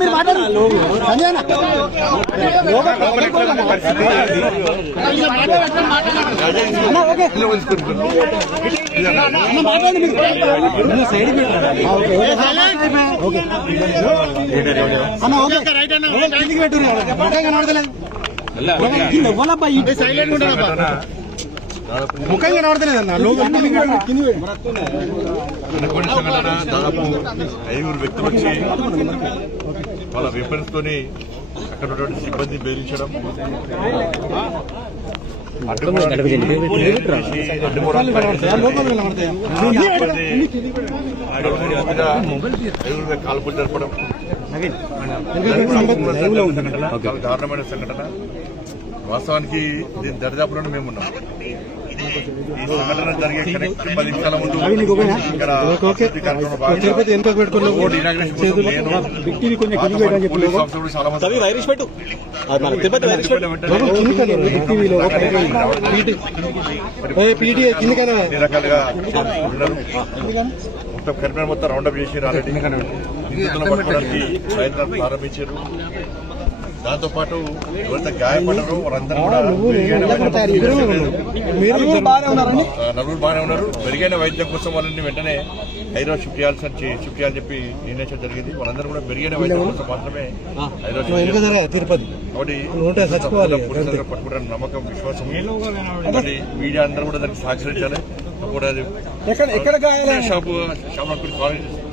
మీరు మాట్లాడండి సంజయ్ అన్న మాట్లాడండి మీరు సైడ్ కిందికి పెట్టు కనబడతలేదు సైలెంట్ ఉంటారా ముఖం కనబడతలేదన్న అనుకోని సంఘటన దాదాపు 5 వ్యక్తులు వచ్చి వాళ్ళ వెపన్స్ తోని అక్కడ ఉన్నటువంటి సిబ్బంది బెదిరించడం కాల్పులు జరపడం దారుణమైన సంఘటన. వాస్తవానికి దీని దరిదాపులోనే మేమున్నాం. ఈ సంఘటన జరిగే కరెక్ట్ 10 నిమిషాల ముందు ఇక్కడ రకాలుగా మొత్తం కరీంనగర్ మొత్తం రౌండప్ చేసి ఆల్రెడీ పట్టుకోవడానికి ప్రయత్నాలు ప్రారంభించారు. దాంతో పాటు ఎవరైతే గాయపడ్డారో వారందరూ కూడా నలుగురు బాగానే ఉన్నారు. మెరుగైన వైద్యం కోసం వాళ్ళని వెంటనే హైదరాబాద్ షిఫ్ట్ చేయాలని చెప్పి నిర్ణయించడం జరిగింది. వాళ్ళందరూ కూడా మెరుగైన వైద్యం కోసం మాత్రమే హైదరాబాద్ తిరుపతి కాబట్టి పట్టుకుంటారని నమ్మకం, విశ్వాసం. కాబట్టి మీడియా అందరూ కూడా దానికి సహకరించాలి. కూడా షాప్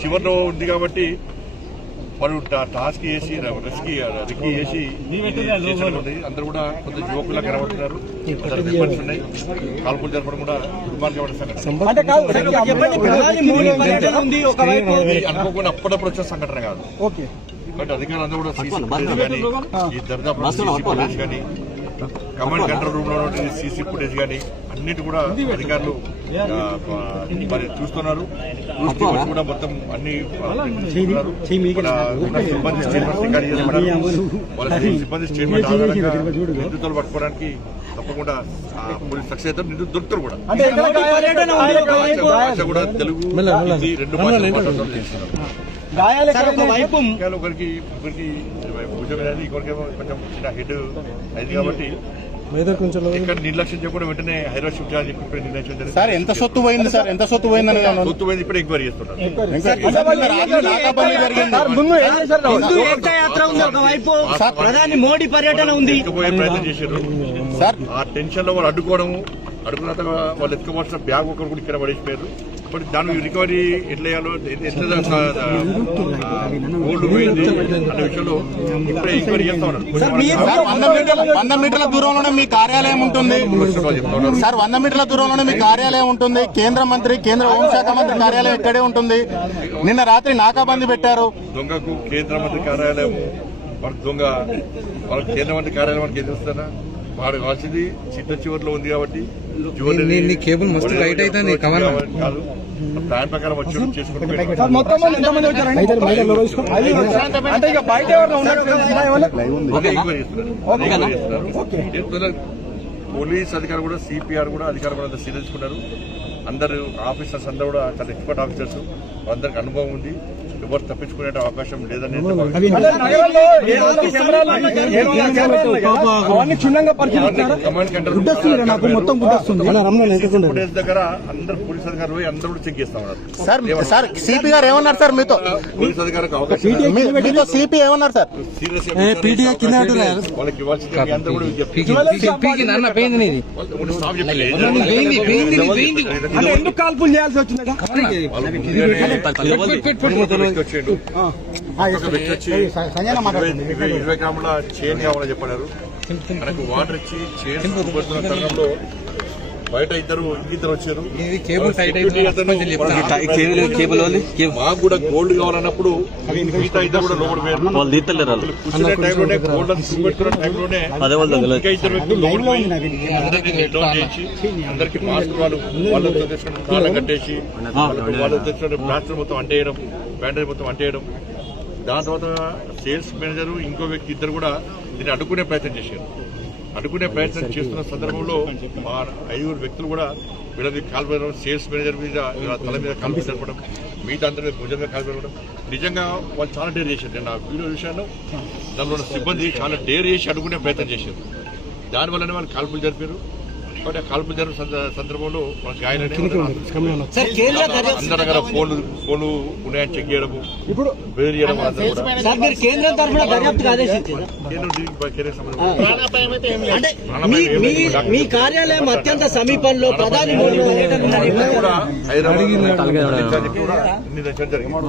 చివరిలో ఉంది కాబట్టి వాళ్ళు టాస్క్ చేసి రిస్కీ చేసి అందరూ కూడా కొంత యువకులా కనబడుతున్నారు. ఉన్నాయి కాల్పులు జరపడం కూడా దుర్మార్గమైన అనుకోకుండా అప్పుడప్పుడు వచ్చే సంఘటన కాదు. కాబట్టి అధికారులందరూ కూడా సీసీ ఫుటేజ్ కానీ ఈ దర్దాపు ఫుటేజ్ కానీ కమాండ్ కంట్రోల్ రూమ్ లో సీసీ ఫుటేజ్ కానీ అన్నిటి కూడా అధికారులు మరి చూస్తున్నారు. కూడా మొత్తం అన్ని సిబ్బంది స్టేట్మెంట్ రికార్డ్ చేసుకున్నారు. వాళ్ళ సిబ్బంది స్టేట్మెంట్ ఆధారంగా నిందితులు పట్టుకోవడానికి తప్పకుండా పోలీసు సక్సెస్ అవుతారు. నిందితులు దొరుకుతారు కూడా. తెలుగు రెండు భాషలు ఒకరికి భుజం ఇంకొకరికేమో కొంచెం చిన్న హెడ్ అయింది కాబట్టి ఇక్కడ నిర్లక్ష్యం చేయకుండా వెంటనే హైదరాబాద్ షిఫ్ట్ చేయాలని చెప్పి నిర్ణయించడం జరిగింది. సార్ ఎంత సొత్తు పోయింది సార్? ఎంత సొత్తు పోయిందని సొత్తు పోయింది ఇప్పుడు ఎంక్వైరీ చేస్తున్నారు. ప్రధాని మోడీ పర్యటన ఉంది, పోయే ప్రయత్నం చేశారు సార్. ఆ టెన్షన్ లో వాళ్ళు అడ్డుకున్న వాళ్ళు ఎత్తుకోవాల్సిన బ్యాగ్ ఒకరు కూడా ఇక్కడ పడేసిపోయారు. బట్ దాని రికవరీ ఎట్లా చేయాలో గోల్డ్ పోయింది అనే విషయంలో ఇప్పుడే ఎంక్వైరీ చేస్తా ఉన్నారు. 100 మీటర్ల దూరంలోనే మీ కార్యాలయం ఉంటుంది సార్. 100 మీటర్ల దూరంలోనే మీ కార్యాలయం ఉంటుంది. కేంద్ర హోంశాఖ మంత్రి కార్యాలయం ఇక్కడే ఉంటుంది. నిన్న రాత్రి నాకాబందీ పెట్టారు. దొంగకు కేంద్ర మంత్రి కార్యాలయం దొంగ వాళ్ళకి కేంద్ర మంత్రి కార్యాలయం మనకి ఎదురుస్తారా? వాడు కావాల్సింది చిట్ట చివరిలో ఉంది కాబట్టి కేబుల్ మస్తు లైట్ అయితే కాదు. ప్లాన్ ప్రకారం వచ్చి చేసుకుంటూ పోలీస్ అధికారులు కూడా సిపిఆర్ కూడా అధికారులు కూడా అంతా సీరియస్కున్నారు. అందరు ఆఫీసర్స్ అందరూ కూడా చాలా ఎక్స్పర్ట్ ఆఫీసర్స్, అందరికి అనుభవం ఉంది. ఎవరు తప్పించుకునే అవకాశం లేదని కమాండ్ కంట్రోల్ దగ్గర అందరు పోలీస్ అధికారులు అందరూ కూడా చెక్ చేస్తా ఉన్నారు. సార్ సిపి గారు ఏమన్నారు సార్ మీతో? పోలీస్ అధికారులకు అవకాశం సిపి ఏమన్నారు సార్? సీరియస్ వాళ్ళకి ఇవ్వాల్సింది అందరూ కూడా విజ్ఞప్తి. ఎందుకు కాల్పులు చేయాల్సి వచ్చింది? వచ్చేయండు 20 గ్రాముల చైన్ కావాలని చెప్పారు. మనకు వాటర్ ఇచ్చి చైన్ పడుతున్న తరుణంలో బయట ఇద్దరు వచ్చారు. మాకు కూడా గోల్డ్ కావాలన్నప్పుడు మిగతా ఇద్దరు కూడా లోపల పోయారు. కూర్చునే టైంలోనే గోల్డ్ చూపెట్టుకున్న టైంలోనే ఇంకా ఇద్దరు వ్యక్తులు లోపల పోయి అందరికీ డౌన్ చేసి అందరికి మాస్క్ వాళ్ళతో తెచ్చిన కాలం కట్టేసి వాళ్ళతో తెచ్చిన ప్లాస్టర్ మొత్తం అంటేయడం, బ్యాండేజ్ మొత్తం అంటేయడం. దాని తర్వాత సేల్స్ మేనేజర్ ఇంకో వ్యక్తి ఇద్దరు కూడా దీన్ని అడ్డుకునే ప్రయత్నం చేశారు. అడ్డుకునే ప్రయత్నం చేస్తున్న సందర్భంలో మా 5 వ్యక్తులు కూడా వీళ్ళది కాల్పడం, సేల్స్ మేనేజర్ మీద తల మీద కాల్పు జరపడం, మిగతా అందరూ భుజంగా కాల్పడం నిజంగా వాళ్ళు చాలా డేర్ చేశారు. నేను ఆ వీడియో విషయాన్ని దానిలో ఉన్న సిబ్బంది చాలా డేర్ చేసి అడుగునే ప్రయత్నం చేశారు. దానివల్లనే వాళ్ళు కాల్పులు జరిపారు. కాబట్టి ఆ కాల్పులు జరిపిన సందర్భంలో వాళ్ళకి గాయాలనే సార్ కేంద్ర దర్యాప్తు అందరి దగ్గర ఫోన్లు ఉన్నాయని చెక్ చేయడము, ఇప్పుడు బెదిరి చేయడం అందరూ కూడా సార్ మీరు కేంద్రం తరఫున దర్యాప్తుకు ఆదేశించారు. కేంద్రం దీనికి సంబంధం అంటే మీ కార్యాలయం అత్యంత సమీపంలో ప్రధాని మోడీ పర్యటన ఉందని కూడా హైదరాబాద్ కూడా ఇన్ని దశలు జరిగింది.